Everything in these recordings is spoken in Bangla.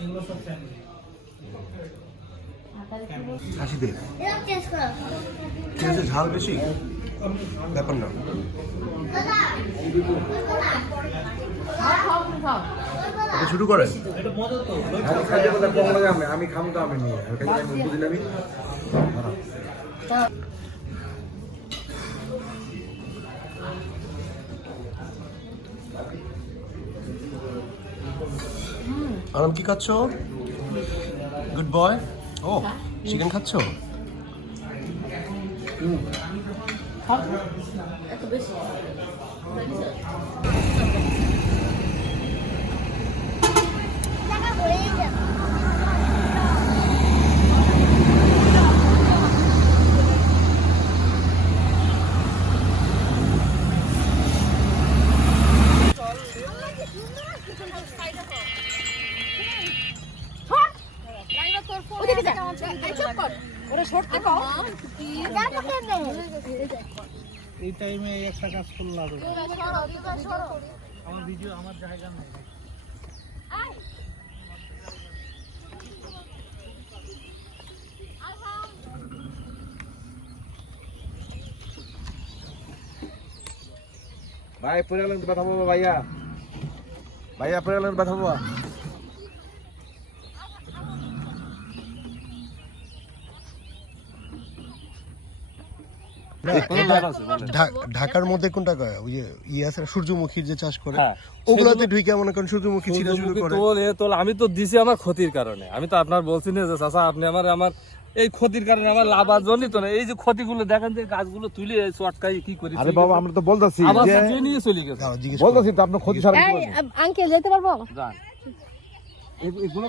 এগুলো সব ফ্যামিলি হাসি দে ঝাল বেশি ব্যাপার না শুরু করেন আমি খাম তো আমি নিয়ে আমি আরাম কি খাচ্ছ? গুড বয় ও চিকেন খাচ্ছ হয়ে যাবে ওদিকে যা এই চুপ কর ওরা সরতে কও দেখো কেমনে এই টাইমে একটা কাজ করলাম। আমার ভিডিও আমার জায়গা নেই। ভাই পরে গেলেন ব্যথা ভাইয়া। ভাইয়া পরে গেলেন ব্যথা ঢাকার মধ্যে কোনটা কয়? ওই যে ইয়ে আছে সূর্যমুখীর যে চাষ করে হ্যাঁ। ওগুলাতে ঢুকে মনে করেন সূর্যমুখী ছিঁড়া শুরু করে। তোল এ তোল আমি তো দিছি আমার ক্ষতির কারণে। আমি তো আপনার বলছি না যে চাচা আপনি আমার আমার এই ক্ষতির কারণে আমার লাভ আর জনিত না। এই যে ক্ষতিগুলো দেখেন যে গাছগুলো তুলে এই চটকাই কি করি আরে বাবা আমরা তো বলতাছি আবার যে নিয়ে চলে গেছে। করো। বলতাছি তো আপনার ক্ষতি সারা এই আঙ্কেল যেতে পারব? যান। এগুলো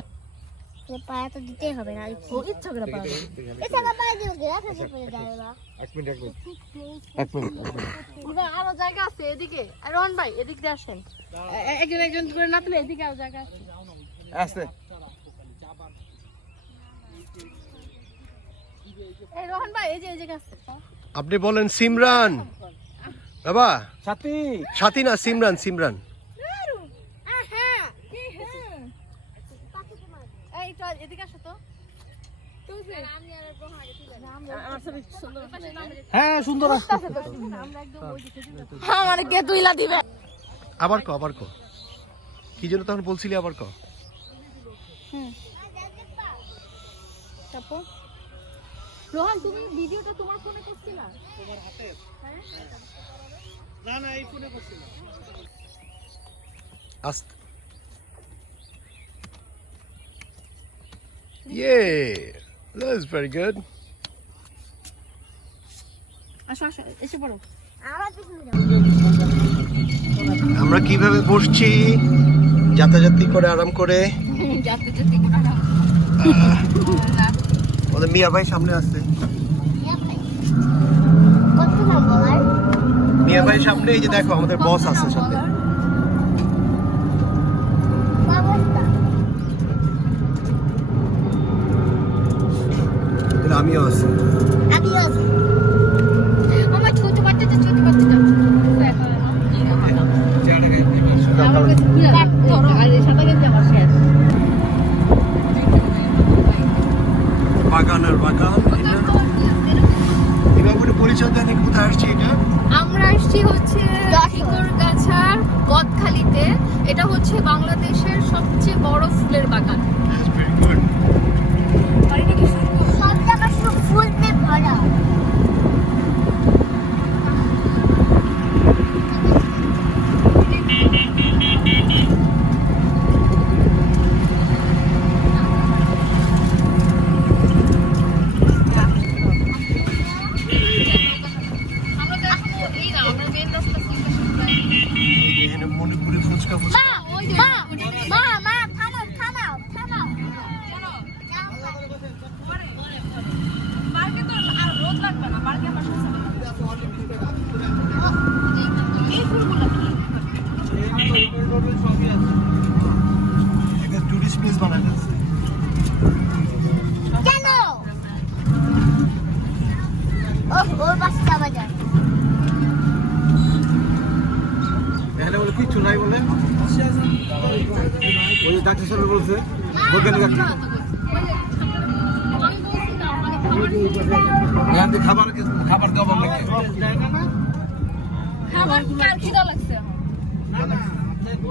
পায়া তো দিতেই হবে না ও ইচ্ছা করে পারব এটা আমার পায়ে দিও কে? রাখা পড়ে যাবে। না এক মিনিট এক মিনিট। এক মিনিট এবার আরও জায়গা আছে এদিকে। আর রন ভাই এদিক দিয়ে আসেন। একজন একজন করে না তুলে এদিকে আরও জায়গা আছে। আস্তে। এই রোহন ভাই এই যে এই আপনি বলেন সিমরান। বাবা। সাথী। সাথী না সিমরান সিমরান। এই এদিকে আসো তো। হ্যাঁ সুন্দর তুইলা দিবে? আবার ক আবার ক। কি জন্য তখন বলছিলি আবার ক? রোহান তুমি ভিডিওটা তোমার ফোনে করছিলা? না না এই ফোনে করছিলাম। আস্তে। Yay! That was very good. আমার কীভাবে বসছি যাতাযাতি করে আরাম করে ওদের মিয়া ভাই সামনে নম্বর মিয়া ভাই সামনে এই যে দেখো আমাদের বস আছে সাথে বাবুটা কিন্তু আমিও আছি। আমি আছি। আমার ছোট বাচ্চাটা ছোট বাচ্চাটা। আমার কাছে খুলে ধরো আর এই সাদা গেঞ্জি আমার শেষ বাগান আর বাগান এবার পরিচয় দেন কোথায় আসছি এটা? আমরা আসছি হচ্ছে গাছার বদখালিতে। এটা হচ্ছে বাংলাদেশের সবচেয়ে বড় ফুলের বাগান সব জায়গা শুধু ফুল দিয়ে ভরা আমরা তো এখন এই না আমরা মেন রাস্তা এখানে মণিপুরি ফুচকা ফুচকা মা মা মা মা থামাও থামাও থামাও পার্কে তো আর রোদ লাগবে না পার্কে আমার এই ফুলগুলো কি এটা টুরিস্ট প্লেস বানানো আছে কেন ও ওর কিচ্ছু নাই বলে। ওই ডাক্তার সাহেব বলছে, বৈজ্ঞানিক ডাক্তার খাবার খাবার দেওয়া লাগছে খাবার কার খিদা লাগছে?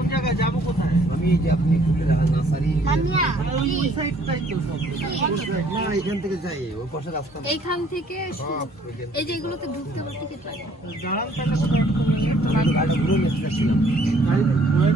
কোন জায়গায় যাব কোথায়? আমি এই যে আপনি খুলে রাখেন নার্সারি। মামিয়া ওই ওই সাইডটাই তো সব। না এখান থেকে যাই ওই পাশে রাস্তা এইখান থেকে সব এই যে এগুলোতে ঢুকতে আবার টিকিট লাগে দাঁড়ান তাহলে কোথায়? থেকে গাড়ি ঘুরে নিয়ে আসছিলাম গাড়ি ঘুরে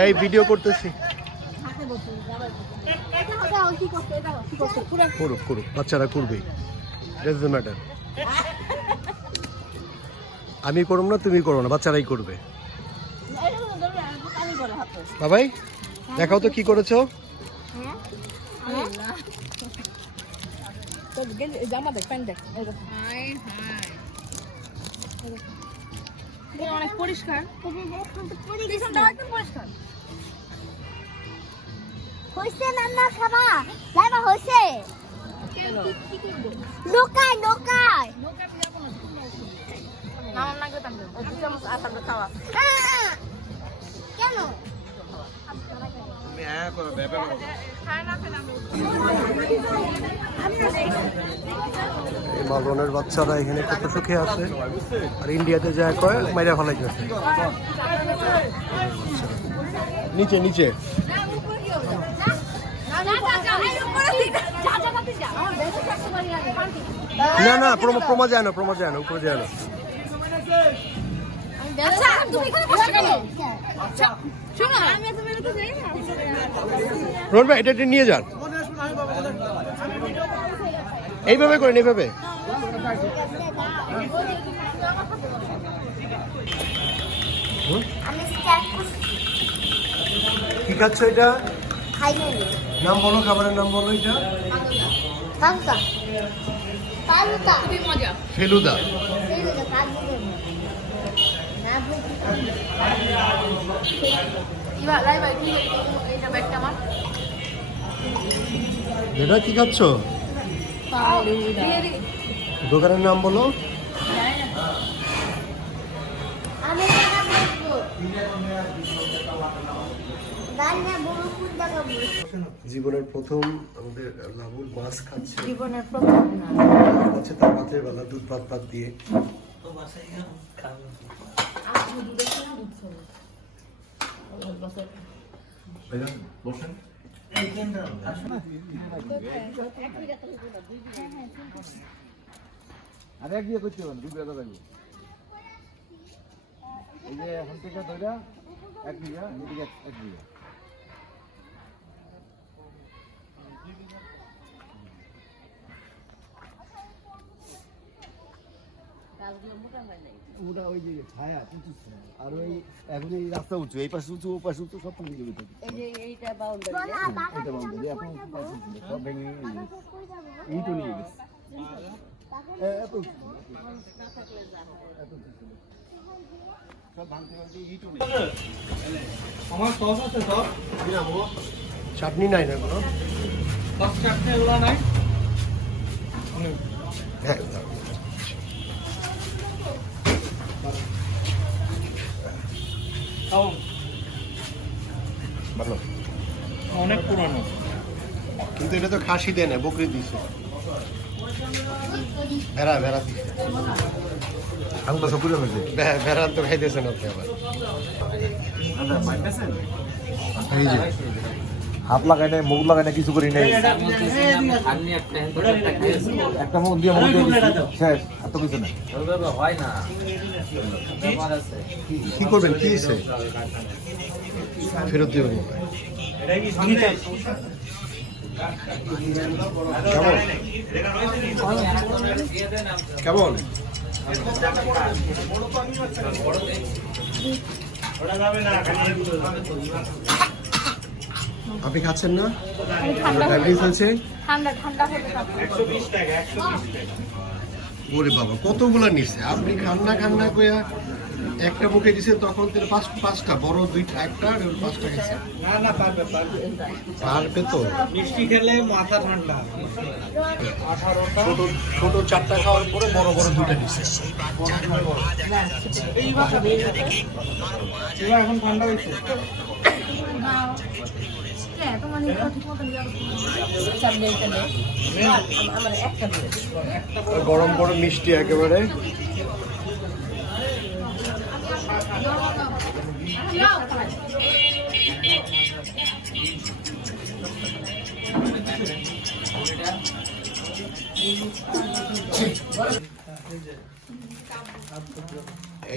এই ভিডিও করতেছি। করুক করুক বাচ্চারা করবে। ডাজ ম্যাটার আমি করব না তুমি করো না বাচ্চারাই করবে। বাবাই দেখাও তো কি করেছ। হাই হাই এটা অনেক পরিষ্কার পরিষ্কার হয়েছে নান্না খাবা লাইবা কেন হ্যাঁ এই মালরনের বাচ্চারা এখানে কত সুখে আছে? আর ইন্ডিয়াতে যা কয় মাইরা ফেলাইতেছে নিচে নিচে। না না প্রমা প্রমা যায় না প্রমা যায় না উপরে যায় না। রোহন ভাই এটা নিয়ে যান। এইভাবে করেন এইভাবে। আমি স্ট্যাক করছি। কি খাচ্ছ এটা? খাই নাম বলো খাবারের নাম বলো এটা। মজা। ফেলুদা। এটা কি খাচ্ছ? দোকানের নাম বলো। জীবনের প্রথম আমাদের লাবুর মাছ খাচ্ছে। জীবনের প্রথম না খাচ্ছে তার রাতের বেলা দুধ ভাত ভাত দিয়ে। আরে এক বিয়ে করতে হবে? দুই বিয়ে করতে এই যে এখন থেকে ধরে এক বিঘা এক বিঘা। ওটা ওই যে ছায়া প্রচুর আর ওই এখন এই রাস্তা উঁচু এই পাশে উঁচু ও পাশে উঁচু সব পানি জমি থাকে এটা বাউন্ডারি এখন সব ভেঙে গেছে। ইটও নিয়ে গেছে। এত উঁচু। উঁচু। আমার সস আছে সব চাটনি নাই না কোনো? সস চাটনি নাই। হ্যাঁ ভালো অনেক পুরানো কিন্তু এটা তো খাসি দেয় না বকরি দিছে ভেড়া ভেড়া সব। ভেড়া তো খাইতেছে না আপনি আবার এই যে হাত লাগাই নাই মুখ লাগাই নাই কিছু করি নাই একটা মুখ দিয়ে মুখ দিয়ে শেষ তো কিছু নাই। কি করবেন? কি হয়েছে ফেরত দেবেন কেমন? কেমন? আপনি খাচ্ছেন না? ঠান্ডা হলে ডায়াবেটিস আছে ঠান্ডা ঠান্ডা হলে খাব। ওরে বাবা কতগুলা নিছে? আপনি খান্না খান্না কইয়া একটা মুখে দিছে তখন তিনি পাঁচ পাঁচটা বড় দুইটা একটা আর পাঁচটা গেছে না না পারবে পারবে পারবে তো মিষ্টি খেলে মাথা ঠান্ডা। ছোট ছোট চারটা খাওয়ার পরে বড় বড় দুইটা নিছে। এবার এখন ঠান্ডা হয়েছে হ্যাঁ, মতো নিয়ে যাব। গরম গরম মিষ্টি একেবারে।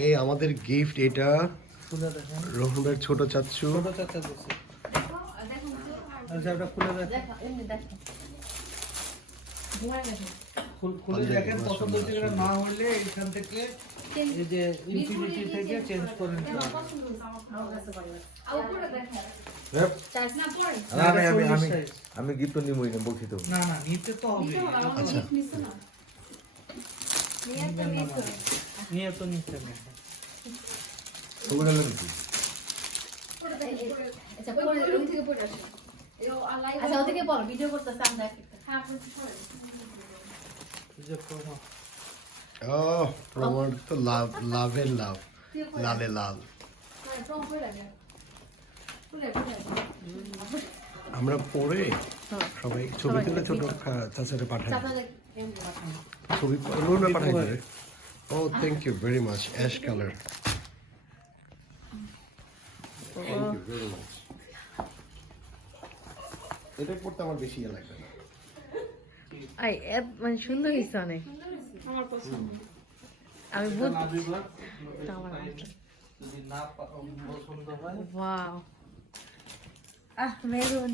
এই আমাদের গিফট এটা খুলে দেখেন রোহন ভাইয়ের ছোট চাচ্ছু ছোট চাচা দিচ্ছে আচ্ছা ওটা খুলে দেখেন খুল- খুলে দেখেন পছন্দ হচ্ছে কিনা না হলে এখান থেকে এই যে ইনফিনিটি থেকে চেঞ্জ করে নিতে হবে। না, আমি গিফট নিবই না বলছি তো। না না নিতে তো হবে। আচ্ছা। নিয়ে তো নিতে না ওগুলো হলো কি? আচ্ছা ওদিকে বল ভিডিও করতেছে আমরা এই ও তো লাভ লাভের লাভ লালে লাল। আমরা পরে সবাই ছবি তুলে ছোট চাচারে পাঠাই। ছবি পাঠাই দেবে ও thank you very much ash colour thank you very much এটা পড়তে আমার বেশি ইয়ে লাগবে না। আই এত মানে সুন্দর হয়েছে অনেক। আমি বুঝ না দিবা, আমার যদি না পছন্দ হয়। ওয়াও। Ah maroon.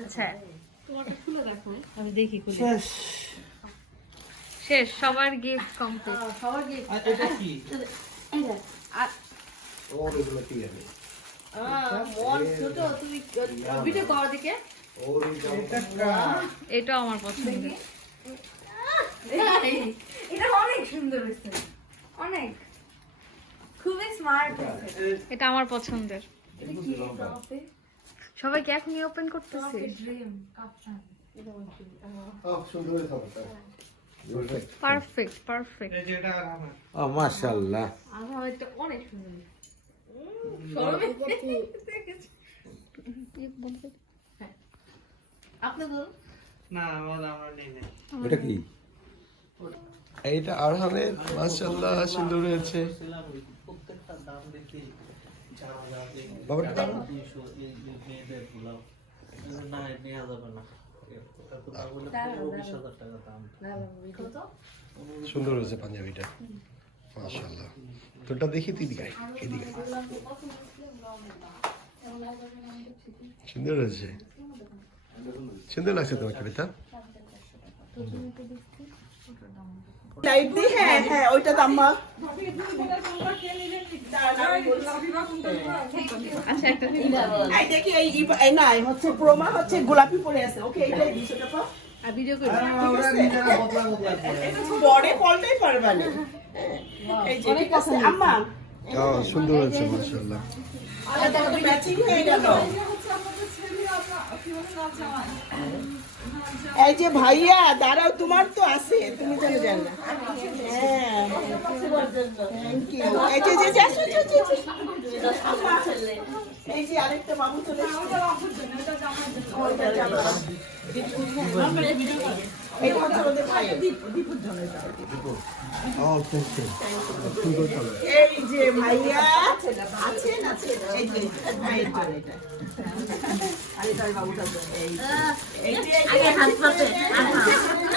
আচ্ছা। আমি দেখি খুলে। শেষ। শেষ সবার গিফট কমপ্লিট আর এটা কি? ওর এগুলো কি আছে এটাও আমার পছন্দ এটা অনেক সুন্দর হয়েছে অনেক খুবই স্মার্ট এটা আমার পছন্দের সবাই কি এখনই ওপেন করতেছে. পারফেক্ট পারফেক্ট এই এটা আমার ও মাশাআল্লাহ আমার এটা অনেক সুন্দর। এটা কি? এইটা মাশাআল্লাহ হয়েছে বাবাটা দাম? না নেওয়া যাবে না সুন্দর হয়েছে পাঞ্জাবিটা। মাশাআল্লাহ। তোরটা দেখি তুই দিকে এদিকে। সুন্দর হয়েছে সুন্দর লাগছে তোমার কবিতা লাইট দি? হ্যাঁ হ্যাঁ ওইটা আচ্ছা একটা এই দেখি এই না হচ্ছে প্রমা হচ্ছে গোলাপি পরে আছে। ওকে এইটাই আর ভিডিও করি। পলটাই পারবা না। এই যে ঠিক আছে আম্মা। সুন্দর হয়েছে মাশাআল্লাহ। ম্যাচিং গেল। এই যে ভাইয়া দাঁড়াও তোমার তো আছে তুমি জানো জানো না। হ্যাঁ। এই যে এই যে আরেকটা বাবু চলে এই যে ভাইয়া আছেন আছেন এই যে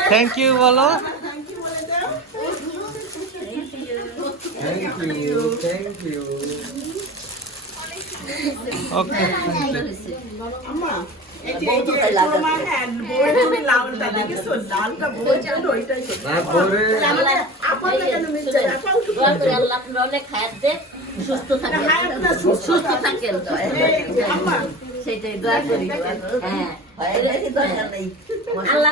থ্যাংক ইউ বলো। Thank you thank you okay সুস্থ থাকেন সেটাই দয়া করি হ্যাঁ আল্লাহ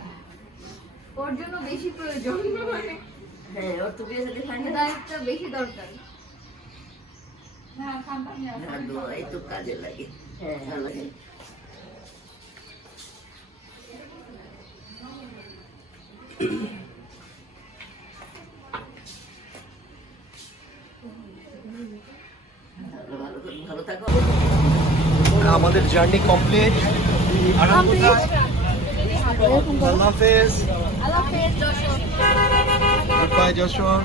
ওর জন্য বেশি প্রয়োজন। হ্যাঁ ওর তো বিয়ে ফাইনাল দায়িত্ব বেশি দরকার। হ্যাঁ। আমাদের জার্নি কমপ্লিট। আনন্দ আল্লাহ হাফেজ। ঢাকা যশোর